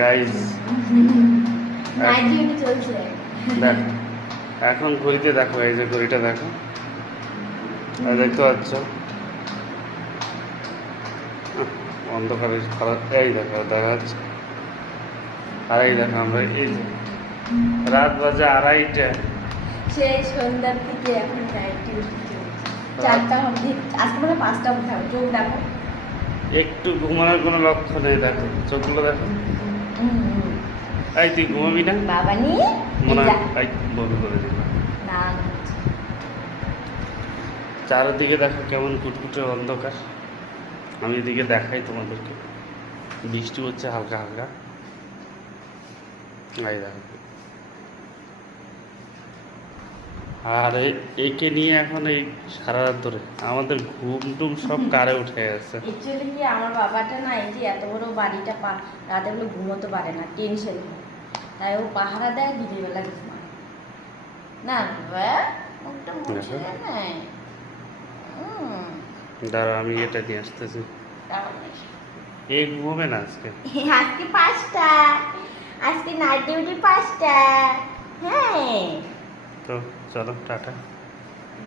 Guys night duty চলছে। দেখ এখন ঘড়িতে দেখো, এই যে ঘড়িটা দেখো, আর দেখতে পাচ্ছ অন্ধকারে খারাপ, এই দেখো দেখা যাচ্ছে। আর এই দেখো আমরা এই যে রাত বাজে 2:30। সেই সন্ধ্যার দিকে এখন নাইট ডিউটি চলছে। 4টা অবধি, আজকে মানে 5টা অবধি হবে। চোখ দেখো। একটু ঘুমানোর কোনো লক্ষ্য নেই, দেখো চোখগুলো দেখো। এই তুই ঘুমাবি না? বাবা নিয়ে মনে যা। হয় বন্ধ করে দিলাম। না চারিদিকে দেখো কেমন কুটকুটে অন্ধকার। আমি এদিকে দেখাই তোমাদেরকে, বৃষ্টি হচ্ছে হালকা হালকা। এই দেখো, আর একে নিয়ে এখন এই সারা রাত ধরে আমাদের ঘুম টুম সব কারে উঠে গেছে। অ্যাকচুয়ালি কি আমার বাবাটা না, এই যে এত বড় বাড়িটা রাতে গুলো ঘুমোতে পারে না, টেনশন হয়। তাই ও পাহারা দেয়, দিনের বেলা ঘুমায় না। বাবা মুখটা মুছে নাই। দাঁড়া আমি এটা নিয়ে আসতেছি। এ ঘুমাবে না আজকে। আজকে 5টা, আজকে নাইট ডিউটি 5টা। হ্যাঁ তো চলো টাটা।